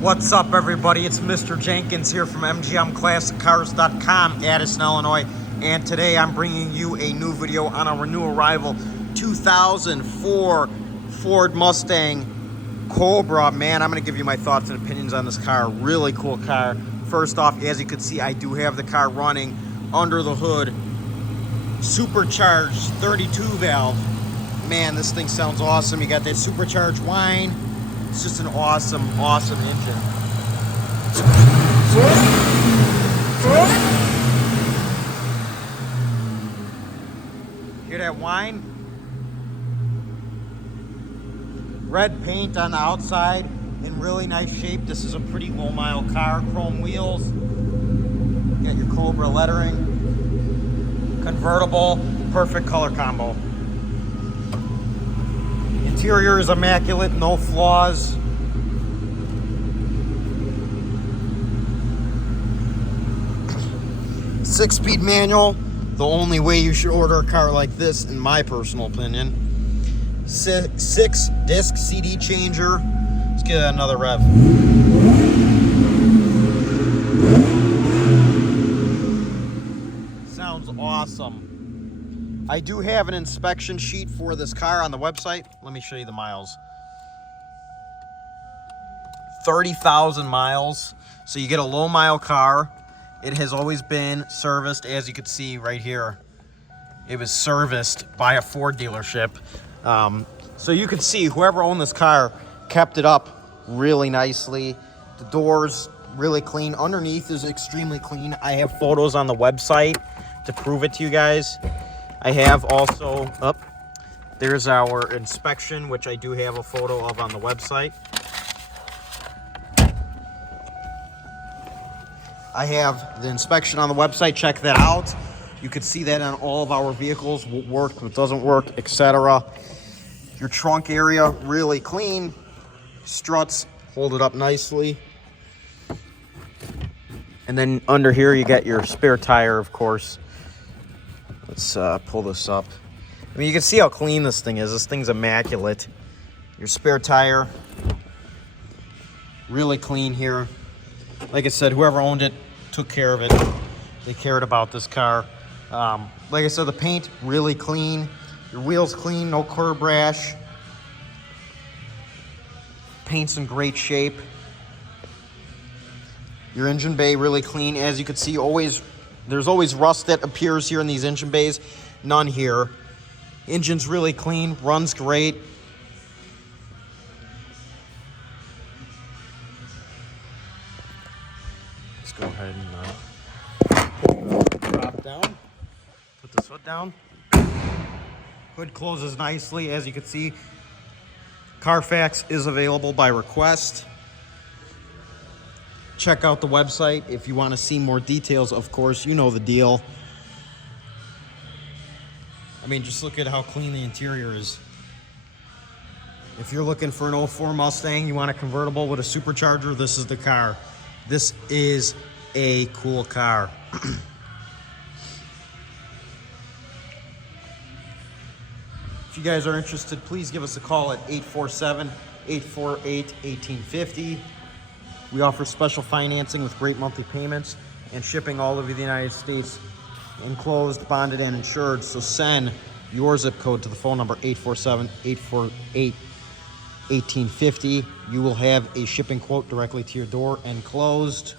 What's up, everybody? It's Mr. Jenkins here from MGM Classic Cars.com, Addison, Illinois. And today I'm bringing you a new video on our new arrival 2004 Ford Mustang Cobra. Man, I'm going to give you my thoughts and opinions on this car. Really cool car. First off, as you can see, I do have the car running under the hood. Supercharged 32 valve. Man, this thing sounds awesome. You got that supercharged whine. It's just an awesome engine. Hear that whine? Red paint on the outside in really nice shape. This is a pretty low mile car. Chrome wheels. Got your Cobra lettering. Convertible. Perfect color combo. Interior is immaculate, no flaws. Six-speed manual, the only way you should order a car like this, in my personal opinion. Six-disc CD changer. Let's get another rev. Sounds awesome. I do have an inspection sheet for this car on the website. Let me show you the miles. 30,000 miles. So you get a low mile car. It has always been serviced, as you can see right here. It was serviced by a Ford dealership. So you can see whoever owned this car kept it up really nicely. The doors really clean. Underneath is extremely clean. I have photos on the website to prove it to you guys. I have also, there's our inspection, which I do have a photo of on the website. I have the inspection on the website. Check that out. You can see that on all of our vehicles, what works, what doesn't work, etc. Your trunk area, really clean. Struts, hold it up nicely. And then under here, you got your spare tire, of course. Let's pull this up. I mean, you can see how clean this thing is. This thing's immaculate. Your spare tire, really clean here. Like I said, whoever owned it took care of it. They cared about this car. Like I said, the paint, really clean. Your wheels clean, no curb rash. Paint's in great shape. Your engine bay, really clean. As you can see, there's always rust that appears here in these engine bays. None here. Engine's really clean, runs great. Let's go ahead and drop down. Put this hood down. Hood closes nicely, as you can see. Carfax is available by request. Check out the website if you want to see more details, of course. You know the deal. I mean, just look at how clean the interior is. If you're looking for an 04 Mustang, you want a convertible with a supercharger, this is the car. This is a cool car. If you guys are interested, please give us a call at 847-848-1850. We offer special financing with great monthly payments and shipping all over the United States, enclosed, bonded, and insured. So send your zip code to the phone number 847-848-1850. You will have a shipping quote directly to your door, enclosed.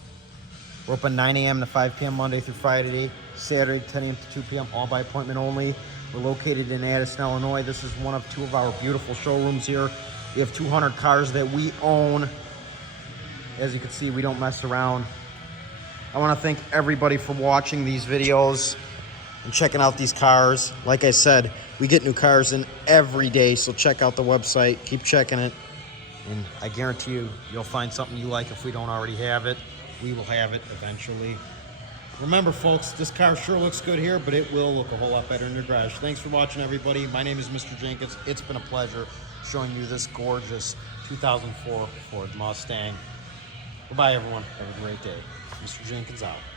We're open 9 a.m. to 5 p.m. Monday through Friday, Saturday 10 a.m. to 2 p.m., all by appointment only. We're located in Addison, Illinois. This is one of two of our beautiful showrooms here. We have 200 cars that we own. As you can see, we don't mess around. I want to thank everybody for watching these videos and checking out these cars. Like I said, we get new cars in every day, so check out the website. Keep checking it, and I guarantee you, you'll find something you like. If we don't already have it, we will have it eventually. Remember, folks, this car sure looks good here, but it will look a whole lot better in your garage. Thanks for watching, everybody. My name is Mr. Jenkins. It's been a pleasure showing you this gorgeous 2004 Ford Mustang. Goodbye, everyone. Have a great day. Mr. Jenkins out.